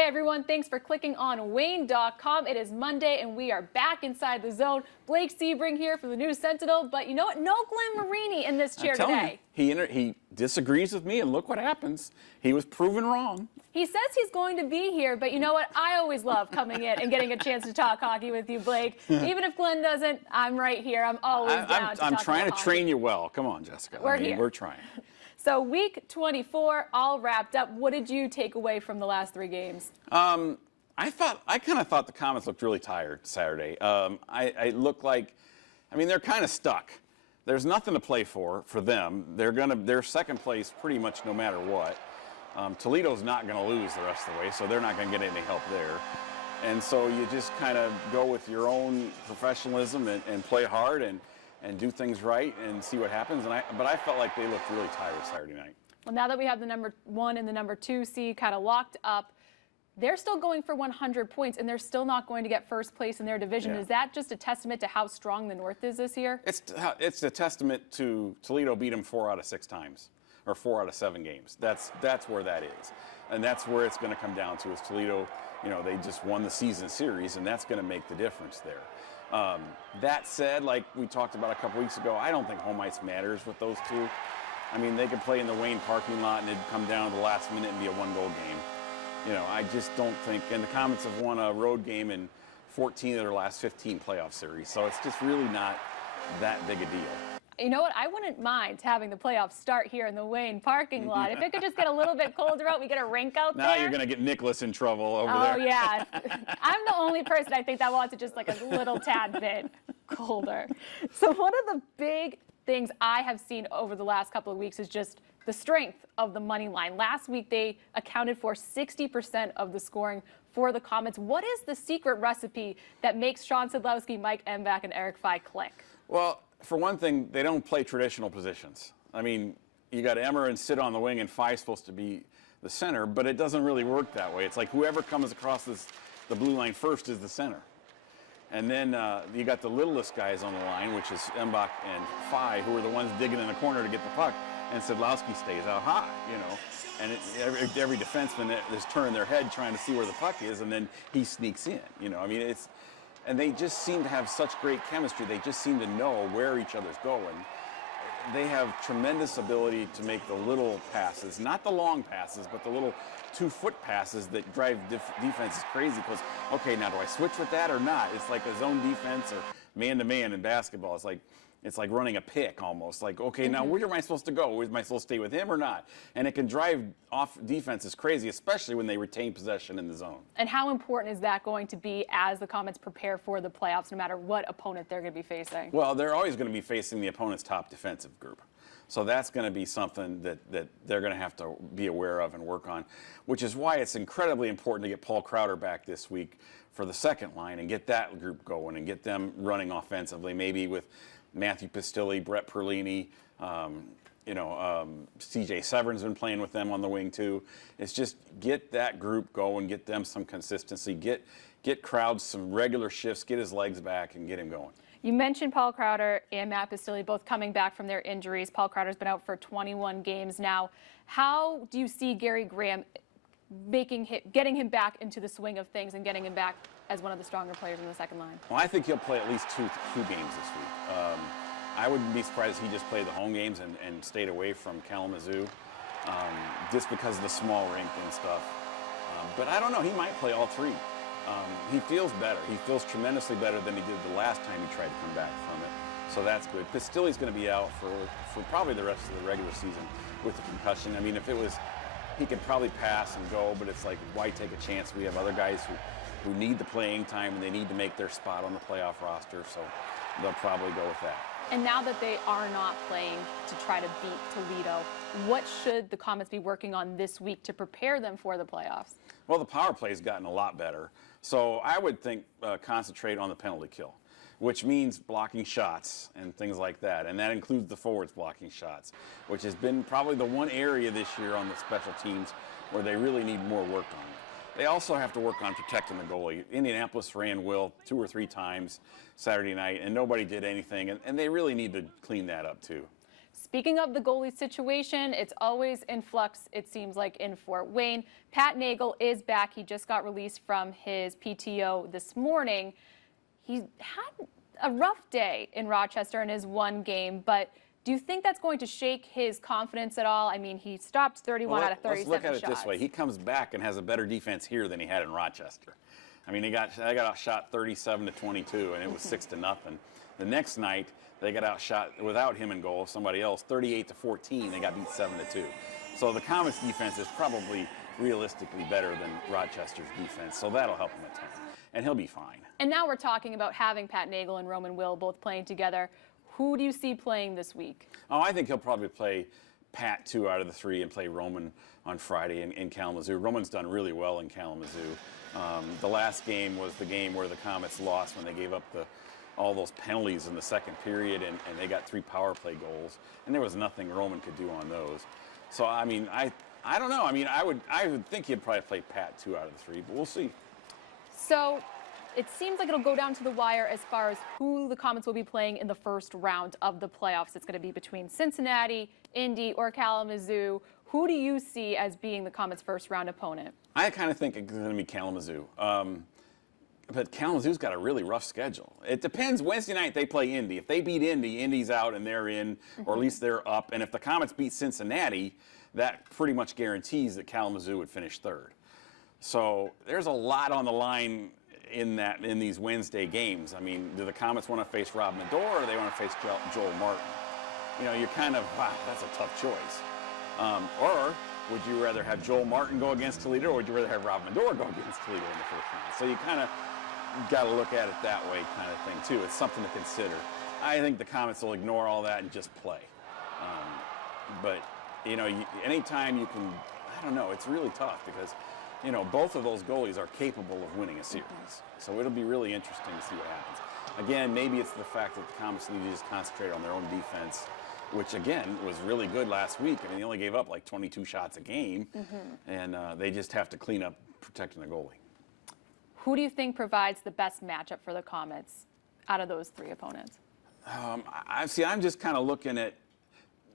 Hey everyone, thanks for clicking on Wayne.com. It is Monday and we are back inside the zone. Blake Sebring here for the News Sentinel, but you know what? No Glenn Marini in this chair today. He disagrees with me, and look what happens. He was proven wrong. He says he's going to be here, but you know what? I always love coming in and getting a chance to talk hockey with you, Blake. Even if Glenn doesn't, I'm right here. I'm always down to talk I'm trying to hockey. train you well. Come on, Jessica. We're here. We're trying. So week 24, all wrapped up. What did you take away from the last 3 games? I kind of thought the Comets looked really tired Saturday. I looked like, I mean, they're kind of stuck. There's nothing to play for them. They're second place pretty much no matter what. Toledo's not going to lose the rest of the way, so they're not going to get any help there. And so you just kind of go with your own professionalism and play hard and do things right and see what happens. But I felt like they looked really tired Saturday night. Well, now that we have the number 1 and the number 2 seed kind of locked up, they're still going for 100 points, and they're still not going to get first place in their division. Yeah. Is that just a testament to how strong the North is this year? It's a testament to Toledo beat them 4 out of 6 times, or 4 out of 7 games. That's where that is, and that's where it's going to come down to. Is Toledo, they just won the season series, and that's going to make the difference there. That said, like we talked about a couple weeks ago, I don't think home ice matters with those two. I mean, they could play in the Wayne parking lot and it'd come down to the last minute and be a 1-goal game. I just don't think, and the Comets have won a road game in 14 of their last 15 playoff series, so it's just really not that big a deal. You know what? I wouldn't mind having the playoffs start here in the Wayne parking lot. If it could just get a little bit colder out, we get a rink out there. Now you're going to get Nicholas in trouble over there. Oh, yeah. I'm the only person I think that wants it just like a little tad bit colder. So one of the big things I have seen over the last couple of weeks is just the strength of the money line. Last week, they accounted for 60% of the scoring for the Comets. What is the secret recipe that makes Sean Sedlowski, Mike Mbach, and Eric Fye click? Well, for one thing, they don't play traditional positions. I mean, you got Emmer and Sid on the wing, and Fye's supposed to be the center, but it doesn't really work that way. It's like whoever comes across the blue line first is the center. And then you got the littlest guys on the line, which is Mbach and Fye, who are the ones digging in the corner to get the puck, and Sedlowski stays out high, And every defenseman is turning their head trying to see where the puck is, and then he sneaks in, I mean, and they just seem to have such great chemistry. They just seem to know where each other's going. They have tremendous ability to make the little passes, not the long passes, but the little 2-foot passes that drive defenses crazy because, okay, now do I switch with that or not? It's like a zone defense or man-to-man in basketball. It's like running a pick almost. Like, okay, now where am I supposed to go? Am I supposed to stay with him or not? And it can drive off defenses crazy, especially when they retain possession in the zone. And how important is that going to be as the Comets prepare for the playoffs, no matter what opponent they're going to be facing? Well, they're always going to be facing the opponent's top defensive group. So that's going to be something that they're going to have to be aware of and work on, which is why it's incredibly important to get Paul Crowder back this week for the second line and get that group going and get them running offensively, maybe with Matthew Pistilli, Brett Perlini, C.J. Severn's been playing with them on the wing too. It's just get that group going, get them some consistency, get Crowd some regular shifts, get his legs back, and get him going. You mentioned Paul Crowder and Matt Pistilli both coming back from their injuries. Paul Crowder's been out for 21 games now. How do you see Gary Graham getting him back into the swing of things and getting him back as one of the stronger players in the second line? Well, I think he'll play at least two games this week. I wouldn't be surprised if he just played the home games and stayed away from Kalamazoo, just because of the small rink and stuff. But I don't know. He might play all 3. He feels better. He feels tremendously better than he did the last time he tried to come back from it. So that's good. Pistilli's going to be out for probably the rest of the regular season with the concussion. I mean, if it was, he could probably pass and go, but it's like, why take a chance? We have other guys who need the playing time and they need to make their spot on the playoff roster, so they'll probably go with that. And now that they are not playing to try to beat Toledo, what should the Comets be working on this week to prepare them for the playoffs? Well, the power play has gotten a lot better. So I would think concentrate on the penalty kill, which means blocking shots and things like that. And that includes the forwards blocking shots, which has been probably the one area this year on the special teams where they really need more work on. They also have to work on protecting the goalie. Indianapolis ran Will 2 or 3 times Saturday night, and nobody did anything, and they really need to clean that up too. Speaking of the goalie situation, it's always in flux, it seems like, in Fort Wayne. Pat Nagle is back. He just got released from his PTO this morning. He had a rough day in Rochester in his one game, but do you think that's going to shake his confidence at all? I mean, he stopped 31 out of 37 Let's look at it shots. this way. He comes back and has a better defense here than he had in Rochester. I mean, they got outshot 37-22, and it was 6-0. The next night, they got outshot without him in goal, somebody else, 38-14. They got beat 7-2. So the Comets defense is probably realistically better than Rochester's defense, so that'll help him a ton. And he'll be fine. And now we're talking about having Pat Nagle and Roman Will both playing together. Who do you see playing this week? Oh, I think he'll probably play Pat 2 out of the 3 and play Roman on Friday in Kalamazoo. Roman's done really well in Kalamazoo. The last game was the game where the Comets lost when they gave up all those penalties in the second period, and they got 3 power play goals, and there was nothing Roman could do on those. So, I mean, I don't know. I mean, I would think he'd probably play Pat 2 out of the 3, but we'll see. So it seems like it'll go down to the wire as far as who the Comets will be playing in the first round of the playoffs. It's going to be between Cincinnati, Indy, or Kalamazoo. Who do you see as being the Comets' first round opponent? I kind of think it's going to be Kalamazoo. But Kalamazoo's got a really rough schedule. It depends. Wednesday night they play Indy. If they beat Indy, Indy's out and they're in, or at least they're up. And if the Comets beat Cincinnati, that pretty much guarantees that Kalamazoo would finish 3rd. So there's a lot on the line in these Wednesday games. I mean, do the Comets want to face Rob Medor or do they want to face Joel Martin? You know, you're kind of, wow, that's a tough choice. Or would you rather have Joel Martin go against Toledo, or would you rather have Rob Medor go against Toledo in the first round? So you kind of got to look at it that way kind of thing, too. It's something to consider. I think the Comets will ignore all that and just play. But, you know, anytime you can, I don't know, it's really tough because, you know, both of those goalies are capable of winning a series. So it'll be really interesting to see what happens. Again, maybe it's the fact that the Comets need to just concentrate on their own defense, which, again, was really good last week. I mean, they only gave up like 22 shots a game, and they just have to clean up protecting the goalie. Who do you think provides the best matchup for the Comets out of those 3 opponents? I'm just kind of looking at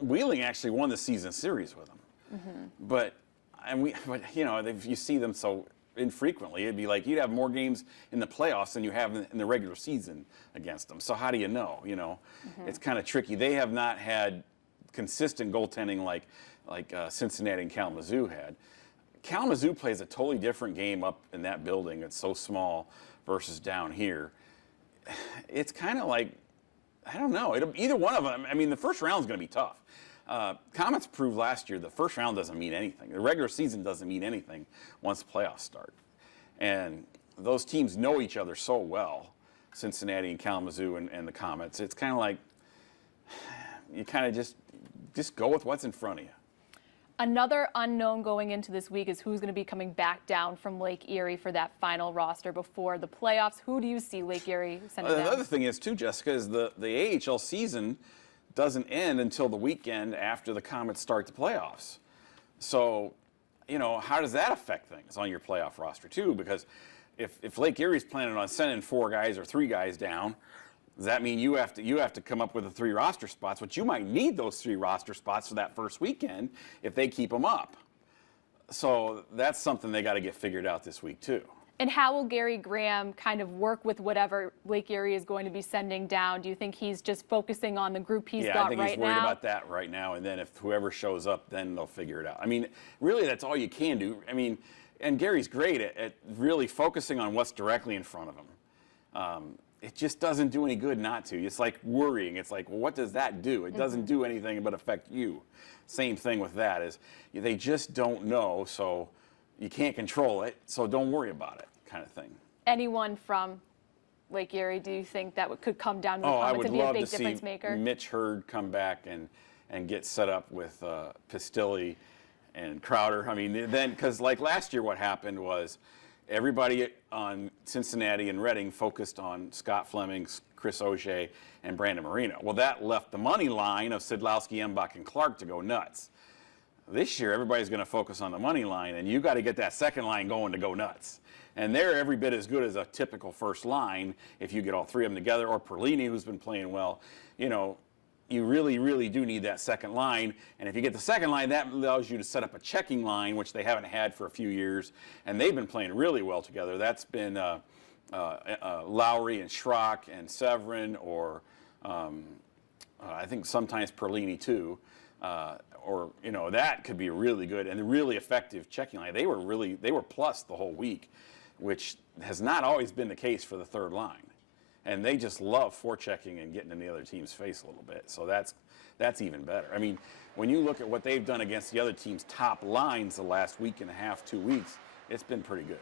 Wheeling actually won the season series with them. But you know, you see them so infrequently. It'd be like you'd have more games in the playoffs than you have in the regular season against them. So how do you know? You know, it's kind of tricky. They have not had consistent goaltending like Cincinnati and Kalamazoo had. Kalamazoo plays a totally different game up in that building. It's so small versus down here. It's kind of like, I don't know. Either one of them. I mean, the first round is going to be tough. Comets proved last year the first round doesn't mean anything. The regular season doesn't mean anything once the playoffs start. And those teams know each other so well, Cincinnati and Kalamazoo and the Comets. It's kind of like you kind of just go with what's in front of you. Another unknown going into this week is who's going to be coming back down from Lake Erie for that final roster before the playoffs. Who do you see Lake Erie sending down? The other thing is, too, Jessica, is the AHL season doesn't end until the weekend after the Comets start the playoffs. So, you know, how does that affect things on your playoff roster, too? Because if Lake Erie's planning on sending 4 guys or 3 guys down, does that mean you have to come up with the 3 roster spots? But you might need those 3 roster spots for that first weekend if they keep them up. So that's something they got to get figured out this week too. And how will Gary Graham kind of work with whatever Lake Erie is going to be sending down? Do you think he's just focusing on the group he's got right now? Yeah, I think he's worried about that right now. And then if whoever shows up, then they'll figure it out. I mean, really, that's all you can do. I mean, and Gary's great at really focusing on what's directly in front of him. It just doesn't do any good not to. It's like worrying. It's like, well, what does that do? It doesn't do anything but affect you. Same thing with that is they just don't know, so you can't control it, so don't worry about it kind of thing. Anyone from Lake Erie, do you think that could come down to the Comets and be a big difference maker? I would love to see Mitch Hurd come back and get set up with Pistilli and Crowder. I mean, then, because like last year what happened was everybody on Cincinnati and Reading focused on Scott Fleming, Chris Auger, and Brandon Marino. Well, that left the money line of Sidlowski, Embach, and Clark to go nuts. This year, everybody's going to focus on the money line, and you got to get that second line going to go nuts. And they're every bit as good as a typical first line if you get all 3 of them together, or Perlini, who's been playing well. You know, you really, really do need that second line. And if you get the second line, that allows you to set up a checking line, which they haven't had for a few years. And they've been playing really well together. That's been Lowry and Schrock and Severin, or I think sometimes Perlini too. Or, you know, that could be really good and really effective checking line. They were plus the whole week, which has not always been the case for the third line. And they just love forechecking and getting in the other team's face a little bit. So that's even better. I mean, when you look at what they've done against the other team's top lines the last week and a half, 2 weeks, it's been pretty good.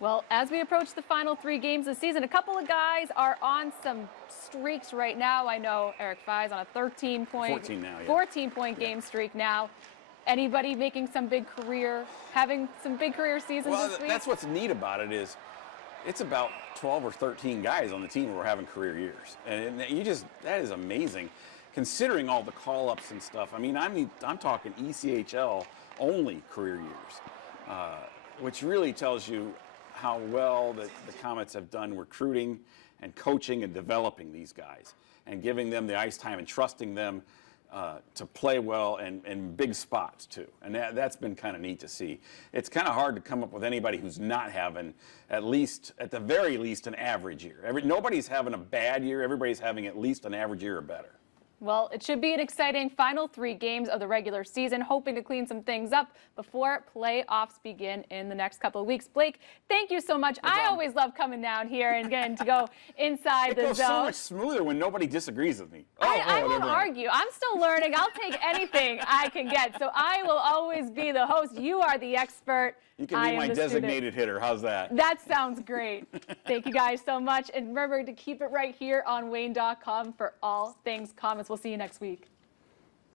Well, as we approach the final 3 games of the season, a couple of guys are on some streaks right now. I know Eric Fye's on a 14-point game streak now. Anybody making some big career, having some big career seasons this week? That's what's neat about it is it's about 12 or 13 guys on the team who are having career years. And that is amazing, considering all the call-ups and stuff. I mean, I'm talking ECHL only career years, which really tells you how well the Comets have done recruiting and coaching and developing these guys and giving them the ice time and trusting them to play well and in big spots too. And that's been kind of neat to see. It's kind of hard to come up with anybody who's not having at the very least, an average year. Nobody's having a bad year. Everybody's having at least an average year or better. Well, it should be an exciting final 3 games of the regular season, hoping to clean some things up before playoffs begin in the next couple of weeks. Blake, thank you so much. I always love coming down here and getting to go inside the zone. It goes so much smoother when nobody disagrees with me. I won't argue. I'm still learning. I'll take anything I can get. So I will always be the host. You are the expert. You can be my designated hitter. How's that? That sounds great. Thank you guys so much. And remember to keep it right here on Wayne.com for all things Comets. We'll see you next week.